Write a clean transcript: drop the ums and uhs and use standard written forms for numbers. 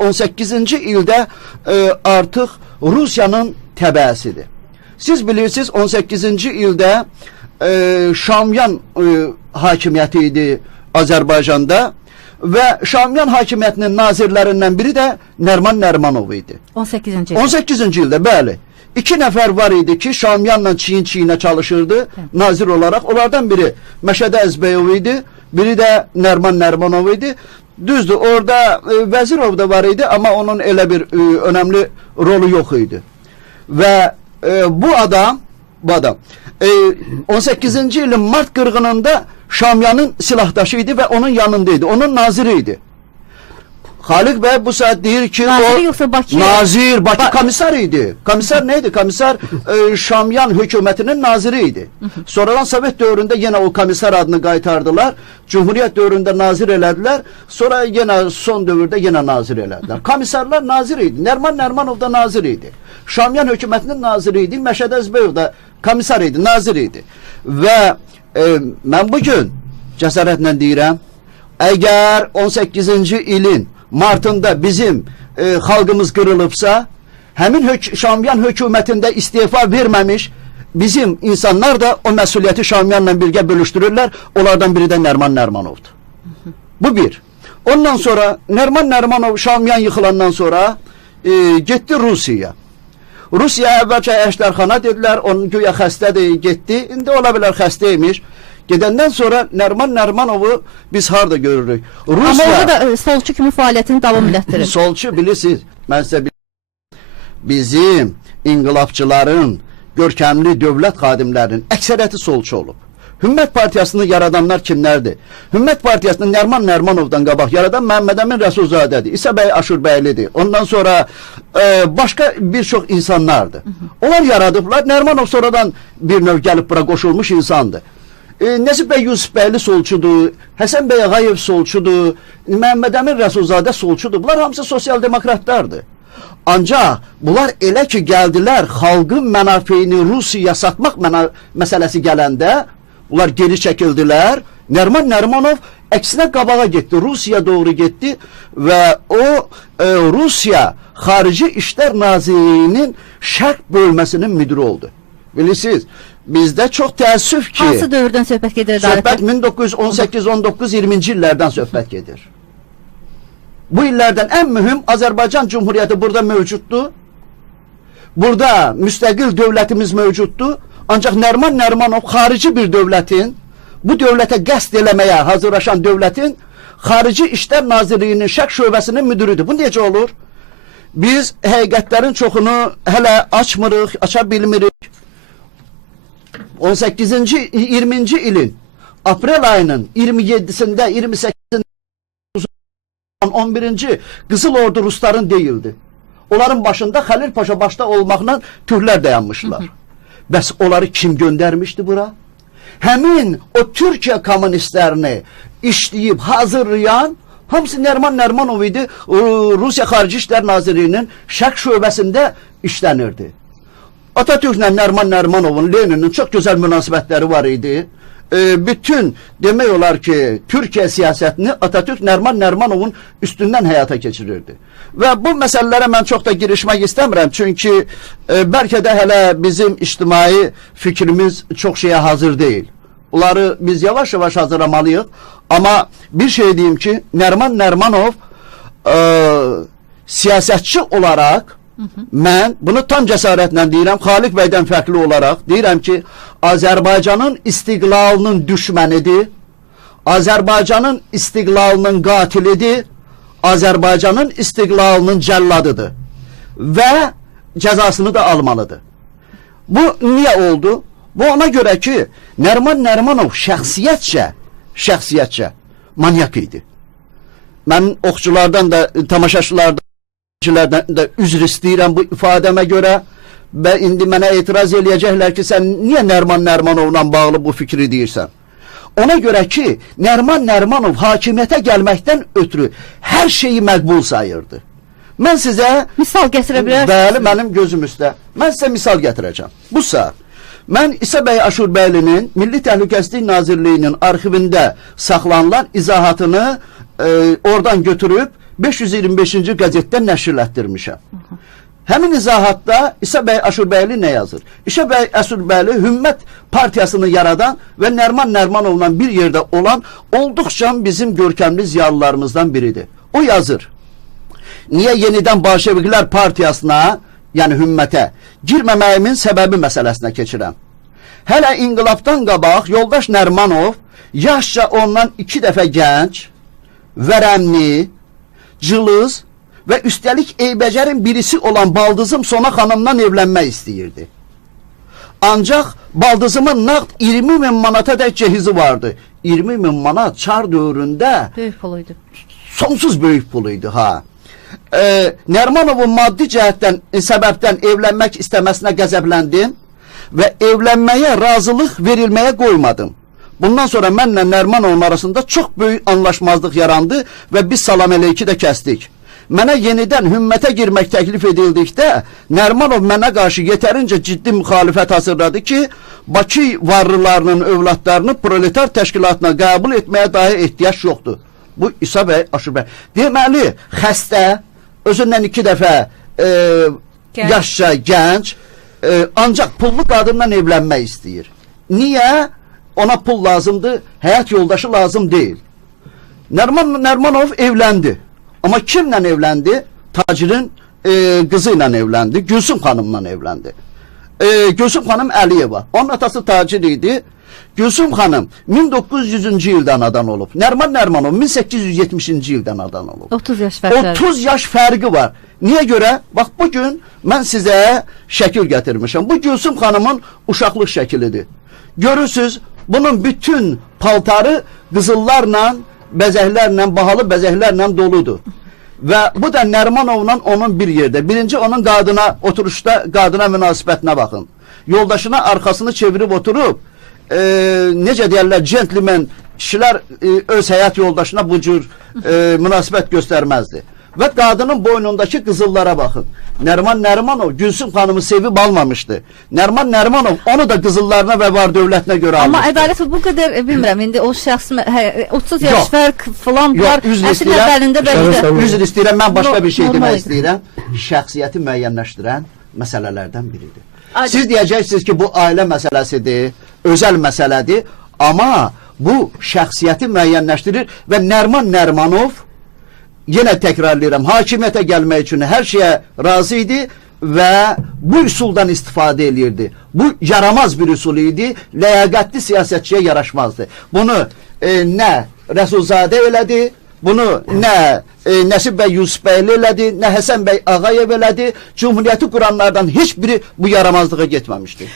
18-ci ildə artıq Rusiyanın təbəəsidir. Siz bilirsiniz, 18-ci ildə Şamyan hakimiyyəti idi Azərbaycanda və Şamyan hakimiyyətinin nazirlərindən biri də Nəriman Nərimanov idi. 18-ci ildə. 18-ci ildə, bəli. 2 nəfər var idi ki, Şamyanla çiyin-çiyinə çalışırdı nazir olaraq. Onlardan biri Məşədə Əzbəyov idi, biri də Nəriman Nərimanov idi. Düzdür, orada Vəzirov da var idi, amma onun elə bir önəmli rolu yox idi. Və bu adam 18-ci ilin mart qırğınında Şamyanın silahdaşı idi və onun yanındaydı, onun naziri idi. Xaliq bəy bu saat deyir ki, naziri yoxsa Bakı? Nazir, Bakı komissar idi. Komissar neydi? Komissar Şamyan hökumətinin naziri idi. Sonradan Sovet dövründə yenə o komissar adını qaytardılar. Cumhuriyyət dövründə nazir elədilər. Sonra yenə son dövrdə yenə nazir elədilər. Komissarlar nazir idi. Nəriman Nərimanov da nazir idi. Şamyan hökumətinin naziri idi. Məşəd Əzbəyov da komissar idi, nazir idi. Və mən bugün cəsarətlə deyirəm, əgər 18-ci ilin martında bizim xalqımız qırılıbsa, həmin Şamyan hökumətində istifa verməmiş bizim insanlar da o məsuliyyəti Şamyanla birgə bölüşdürürlər. Onlardan biri də Nəriman Nərimanovdur. Bu bir. Ondan sonra Nəriman Nərimanov Şamyan yıxılandan sonra getdi Rusiyaya. Rusiyaya əvvəlcə əşdərxana dedilər, onun güya xəstədir, getdi. İndi ola bilər xəstəymiş. Gedəndən sonra Nəriman Nərimanovu biz harada görürük? Rusiya... Amma orada da solçu kimi fəaliyyətini davam elətdirir. Solçu bilirsiniz, mən sizə bizim inqilabçıların, görkəmli dövlət xadimlərinin əksəriyyəti solçu olub. Hümmət Partiyasını yaradanlar kimlərdir? Hümmət Partiyasını Nəriman Nərimanovdan qabaq yaradan Məhəmməd Əmin Rəsulzadədir, İsa bəy Aşurbəylidir. Ondan sonra başqa bir çox insanlardır. Onlar yaradıblar. Nərimanov sonradan bir növ gəlib bura qoşulmuş insandır. Nəsib bəy Yusufbəyli solçudur, Həsən bəy Ağayev solçudur, Məhəmməd Əmin Rəsulzadə solçudur. Bunlar hamısı sosial demokratlardır. Ancaq bunlar elə ki gəldilər, xalqın mənafeyini Rusiyaya satmaq məsələsi gələndə, bunlar geri çəkildilər. Nəriman Nərimanov əksinə qabağa getdi, Rusiyaya doğru getdi və o Rusiya Xarici İşlər Nazirliyinin şərq bölməsinin müdürü oldu. Bilirsiniz, bizdə çox təəssüf ki... Hansı dövrdən söhbət gedir? Söhbət 1918-19-20-ci illərdən söhbət gedir. Bu illərdən ən mühüm Azərbaycan Cumhuriyyəti burada mövcuddur. Burada müstəqil dövlətimiz mövcuddur. Ancaq Nəriman Nərimanov xarici bir dövlətin, bu dövlətə qəsd eləməyə hazırlaşan dövlətin Xarici İşlər Nazirliyinin şərq şöbəsinin müdürüdür. Bu necə olur? Biz həqiqətlərin çoxunu hələ açmırıq, aça bilmirik. 18-ci, 20-ci ilin aprel ayının 27-sində, 28-sində 11-ci Qızıl Ordu Rusların deyildi. Onların başında Xəlil Paşa başda olmaqla türklər dayanmışlar. Bəs onları kim göndərmişdi bura? Həmin o Türkiyə kommunistlərini işləyib, hazırlayan hamısı Nəriman Nərimanov idi. Rusiya Xarici İşlər Nazirliyinin şərq şöbəsində işlənirdi. Atatürklə Nəriman Nərimanovun, Leninin çox gözəl münasibətləri var idi. Bütün demək olar ki, Türkiyə siyasətini Atatürk Nəriman Nərimanovun üstündən həyata keçirirdi. Və bu məsələlərə mən çox da girişmək istəmirəm. Çünki bəlkə də hələ bizim ictimai fikrimiz çox şeyə hazır deyil. Bunları biz yavaş-yavaş hazırlamalıyıq. Amma bir şey deyim ki, Nəriman Nərimanov siyasətçi olaraq mən bunu tam cəsarətlə deyirəm, Xaliq bəydən fərqli olaraq deyirəm ki, Azərbaycanın istiqlalının düşmənidir, Azərbaycanın istiqlalının qatilidir, Azərbaycanın istiqlalının cəlladıdır və cəzasını da almalıdır. Bu niyə oldu? Bu ona görə ki, Nəriman Nərimanov şəxsiyyətcə manyak idi. Mən oxuculardan da, tamaşaçılardan da üzr istəyirəm bu ifadəmə görə və indi mənə etiraz eləyəcəklər ki, sən niyə Nəriman Nərimanovla bağlı bu fikri deyirsən? Ona görə ki, Nəriman Nərimanov hakimiyyətə gəlməkdən ötürü hər şeyi məqbul sayırdı. Mən sizə... Misal gətirə bilərsiniz? Bəli, mənim gözüm üstə. Mən sizə misal gətirəcəm. Bu saat mən İsa bəy Aşurbəylinin Milli Təhlükəsizlik Nazirliyinin arxivində saxlanılan izahatını oradan götürüb 525-ci qəzetdə nəşr etdirmişəm. Həmin izahatda İsa bəy Aşurbəyli nə yazır? İsa bəy Aşurbəyli Hümmət partiyasını yaradan və Nərman Nərmanovla bir yerdə olan olduqca bizim görkəmli ziyalılarımızdan biridir. O yazır. Niyə yenidən Bolşeviklər partiyasına, yəni Hümmətə girməməyimin səbəbi məsələsinə keçirəm. Hələ inqilabdan qabaq yoldaş Nərmanov yaşca ondan 2 dəfə gənc, vərəmli, cılız və üstəlik eybəcərin birisi olan baldızım Sona xanımdan evlənmək istəyirdi. Ancaq baldızımın nağd 20.000 manata dək cehizi vardı. 20.000 manat çar dövründə Böyük puluydu. sonsuz böyük puluydu ha. Nərmanovun maddi cəhətdən, səbəbdən evlənmək istəməsinə qəzəbləndim və evlənməyə razılıq verilməyə qoymadım. Bundan sonra mənlə Nərmanovun arasında çox böyük anlaşmazlıq yarandı və biz salam əleyki də kəsdik. Mənə yenidən Hümmətə girmək təklif edildikdə Nərmanov mənə qarşı yetərincə ciddi müxalifət hazırladı ki, Bakı varlılarının övladlarını proletar təşkilatına qəbul etməyə dahi ehtiyac yoxdur. Bu İsa bəy Aşurbəy. Deməli, xəstə, özündən 2 dəfə yaşca gənc, ancaq pullu qadından evlənmək istəyir. Niyə? Ona pul lazımdır, həyat yoldaşı lazım deyil. Nərmanov evləndi. Amma kimlə evləndi? Tacirin qızı ilə evləndi. Gülsüm xanımla evləndi. Gülsüm xanım Əliyeva. Onun atası tacir idi. Gülsüm xanım 1900-cü ildə anadan olub. Nərman Nərmanov 1870-ci ildə anadan olub. 30 yaş fərqi. 30 yaş fərqi var. Niyə görə? Bax, bugün mən sizə şəkil gətirmişəm. Bu Gülsüm xanımın uşaqlıq şəkilidir. Görürsünüz, bunun bütün paltarı qızıllarla, bəzəklərlə, bahalı bəzəklərlə doludur. Və bu da Nərmanovla onun bir yerdə. Birinci onun qadına, oturuşda qadına münasibətinə baxın. Yoldaşına arxasını çevirib oturub, necə deyərlər, gentleman kişilər öz həyat yoldaşına bu cür münasibət göstərməzdi. Və qadının boynundakı qızıllara baxın. Nərman Nərmanov Gülsüm xanımı sevib almamışdı. Nərman Nərmanov onu da qızıllarına və var dövlətinə görə almışdı. Amma ədalət bu qədər bilmirəm. İndi o şəxs 30 yaş fərq falan var. Əsl əvvəlində bəlkə də üzr istəyirəm, mən başqa bir şey demək istəyirəm. Şəxsiyyəti müəyyənləşdirən məsələlərdən biridir. Siz deyəcəksiniz ki, bu ailə məsələsidir, özəl məsələdir, amma bu şəxsiyyəti müəyyənləşdirir və Nərman Nərmanov, yenə təkrarlayıram, hakimiyyətə gəlmək üçün hər şeyə razı idi və bu üsuldan istifadə edirdi. Bu yaramaz bir üsul idi, ləyaqətli siyasətçiyə yaraşmazdı. Bunu nə Rəsulzadə elədi, bunu nə Nəsib bəy Yusufbəyli elədi, nə Həsən bəy Ağayev elədi. Cumhuriyyəti quranlardan heç biri bu yaramazlığa getməmişdi.